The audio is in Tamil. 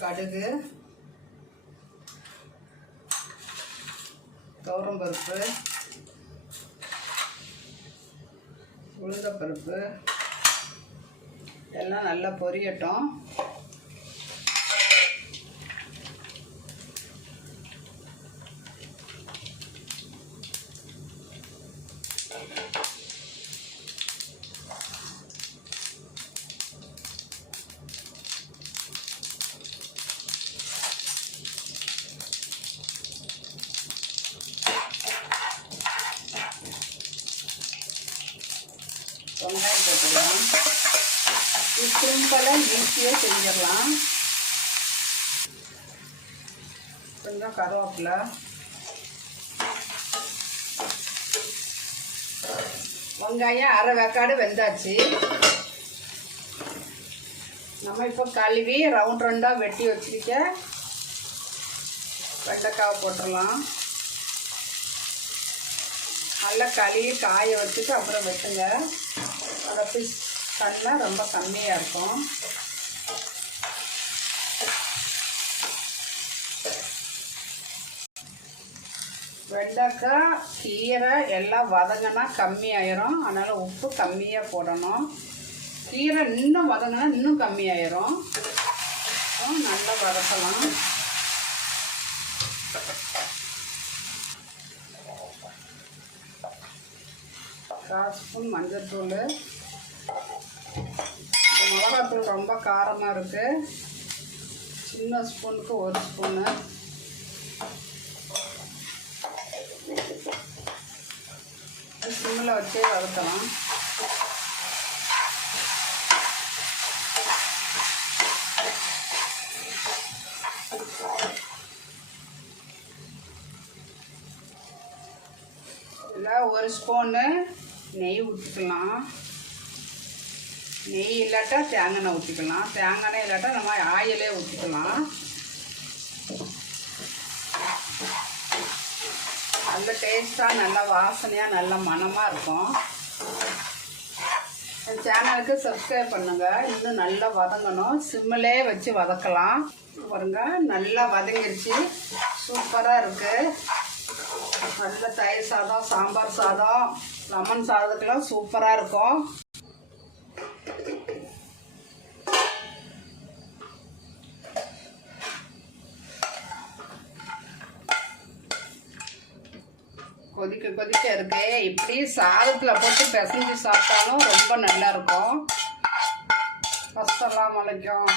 கடுகு, துவரம்பருப்பு, உளுந்தப்பருப்பு எல்லாம் நல்லா பொரியட்டும். வெங்காயம் போட்டுக்கலாம். இது சிம்பிளாக ஈஸியாக செஞ்சிடலாம். கொஞ்சம் கருவேப்பிலை, வெங்காயம் அரை வேக்காடு வெந்தாச்சு. நம்ம இப்போ கழுவி ரவுண்ட் ரவுண்டாக வெட்டி வச்சுருக்க வெண்டைக்காவை போட்டுடலாம். நல்லா கழுவி காய வச்சுட்டு அப்புறம் வெட்டுங்க. அதை பீஸ் தண்ணி ரொம்ப கம்மியாக இருக்கும். வெண்டைக்காய் கீரை எல்லாம் வதங்கினா கம்மியாயிரும். அதனால் உப்பு கம்மியாக போடணும். கீரை இன்னும் வதங்கினா இன்னும் கம்மியாயிரும். நல்லா வதக்கலாம். கால் ஸ்பூன் மஞ்சள்தூள். மிளகாத்தூள் ரொம்ப காரமாக இருக்குது. சின்ன ஸ்பூனுக்கு 1 ஸ்பூனு. சிம்மில் வச்சே வதக்கலாம். இதில் 1 ஸ்பூனு நெய் ஊற்றிக்கலாம். நெய் இல்லாட்டா தேங்காய் எண்ணெய் ஊற்றிக்கலாம். தேங்காய் எண்ணெய் இல்லாட்டா நம்ம ஆயிலே ஊற்றிக்கலாம். நல்ல டேஸ்ட்டாக நல்ல வாசனையாக நல்ல மணமாக இருக்கும். என் சேனலுக்கு சப்ஸ்கிரைப் பண்ணுங்கள். இன்னும் நல்லா வதங்கணும். சிம்மிலே வச்சு வதக்கலாம். பாருங்க நல்லா வதங்கிருச்சு. சூப்பராக இருக்குது. நல்ல தயிர் சாதம், சாம்பார் சாதம், லெமன் சாதத்துக்கெல்லாம் சூப்பராக இருக்கும். கொதிக்க கொதிக்க இருக்கு. இப்படி சாதத்தில் போட்டு பிசைஞ்சு சாப்பிட்டாலும் ரொம்ப நல்லா இருக்கும். அஸ்ஸலாமு அலைக்கும்.